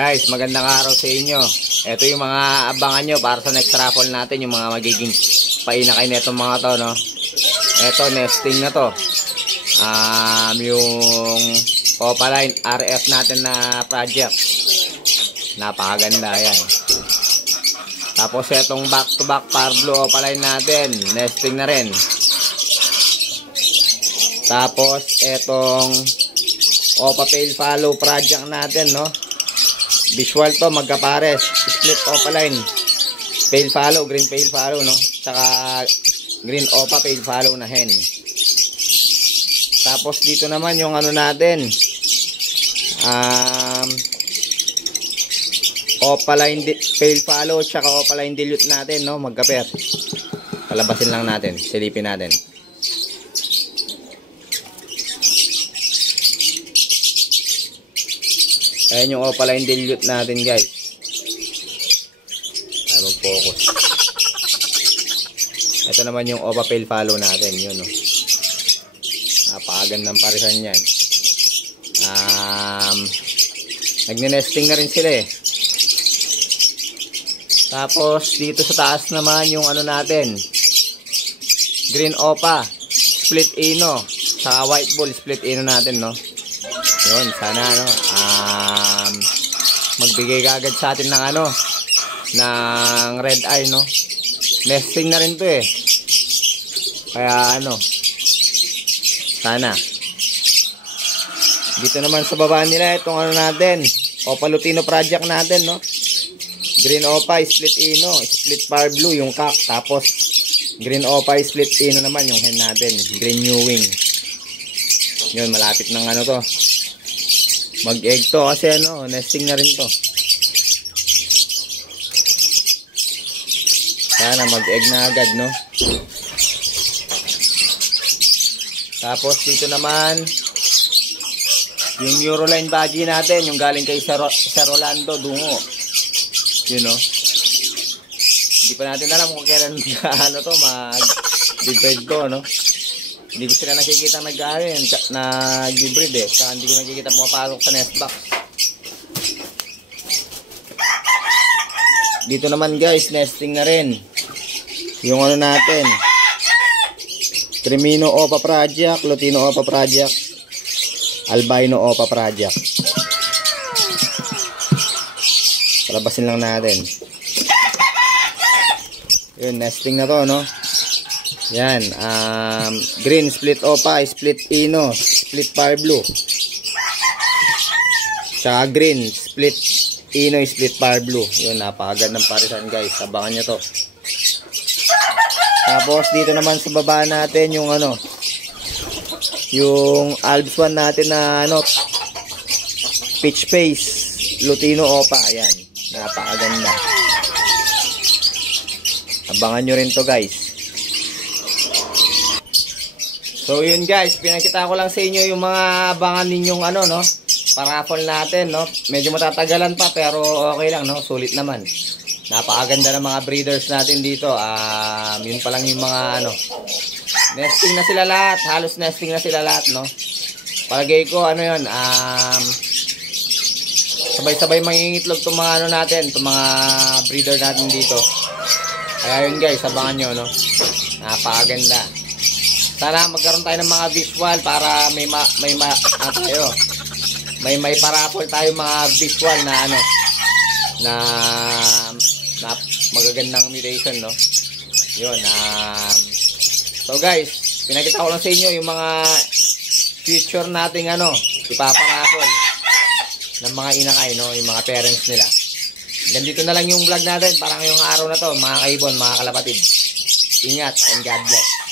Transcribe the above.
Guys, magandang araw sa inyo. Ito yung mga abangan nyo para sa next raffle natin, yung mga magiging painakay na itong mga to, no? Ito, nesting na to. Yung Opaline RF natin na project. Napakaganda yan. Tapos itong back to back Power Blue Opaline natin, nesting na rin. Tapos itong Opa Pale Follow project natin, no? Visual to, magkapares. Split Opaline Pale Follow, green Pale Follow, no? Tsaka green Opa Pale Follow na hen. Tapos dito naman yung ano natin, Opaline Pale Follow tsaka Opaline Dilute natin, no? Magkaper. Palabasin lang natin, silipin natin. Ayan yung Opaline Dilute natin, guys. Ay, mag-focus. Ito naman yung Opa Pale Follow natin, yun, no? Napakagandang parisan yan. Nagne-nesting na rin sila, eh. Tapos dito sa taas naman yung ano natin, green Opa Split Ino, saka white ball Split Ino natin, no? Yun, sana, no? Magbigay kagad sa atin ng ano, ng red eye, no? Nesting na rin to, eh. Kaya ano, sana. Dito naman sa baba nila, itong ano natin, Opa Lutino project natin, no? Green Opa Split Ino, Split Power Blue yung cock. Tapos green Opa Split Ino naman yung hen natin, green New Wing. Yun, malapit ng ano to, mag-egg to kasi ano, nesting na rin to. Sana mag-egg na agad, no? Tapos dito naman yung Euroline Baji natin, yung galing kay Sir Rolando Dungo. Yun, no? Hindi pa natin alam kung kailan ano to, mag-breed to, no? Hindi ko sila nakikita nag-breed, eh. Saka hindi ko nakikita pumapasok sa nest box. Dito naman, guys, nesting na rin yung ano natin, Tremino Opa Project, Lutino Opa Project, Albino Opa Project. Palabasin lang natin. Yun, nesting na to, no? Yan, green Split Opa, Split Ino, Split Power Blue. Tsaka green Split Ino, Split Power Blue. Yun, napakagandang parisan, guys. Abangan nyo to. Tapos dito naman sa baba natin yung ano, yung Albs 1 natin na ano, Peach Face Lutino Opa. Ayan, napakaganda. Abangan nyo rin to, guys. So yun, guys, pinakita ko lang sa inyo yung mga abangan ninyong ano, no, paraffle natin, no. Medyo matatagalan pa pero okay lang, no, sulit naman. Napakaganda ng mga breeders natin dito. Yun pa lang yung mga ano, nesting na sila lahat, halos nesting na sila lahat, no. Palagay ko ano yun, sabay-sabay mangingitlog itong mga ano natin, itong mga breeder natin dito. Kaya yun, guys, abangan nyo, no. Napakaganda. Sana magkaroon tayo ng mga visual para may paraffle tayo mga visual na ano, na magagandang mutation, no. Yun, so guys, pinakita ko lang sa inyo yung mga future nating ano, ipaparaffle ng mga inakay, no, yung mga parents nila. Ganito na lang yung vlog natin, parang yung araw na to, mga kaibon, mga kalapatid. Ingat and God bless.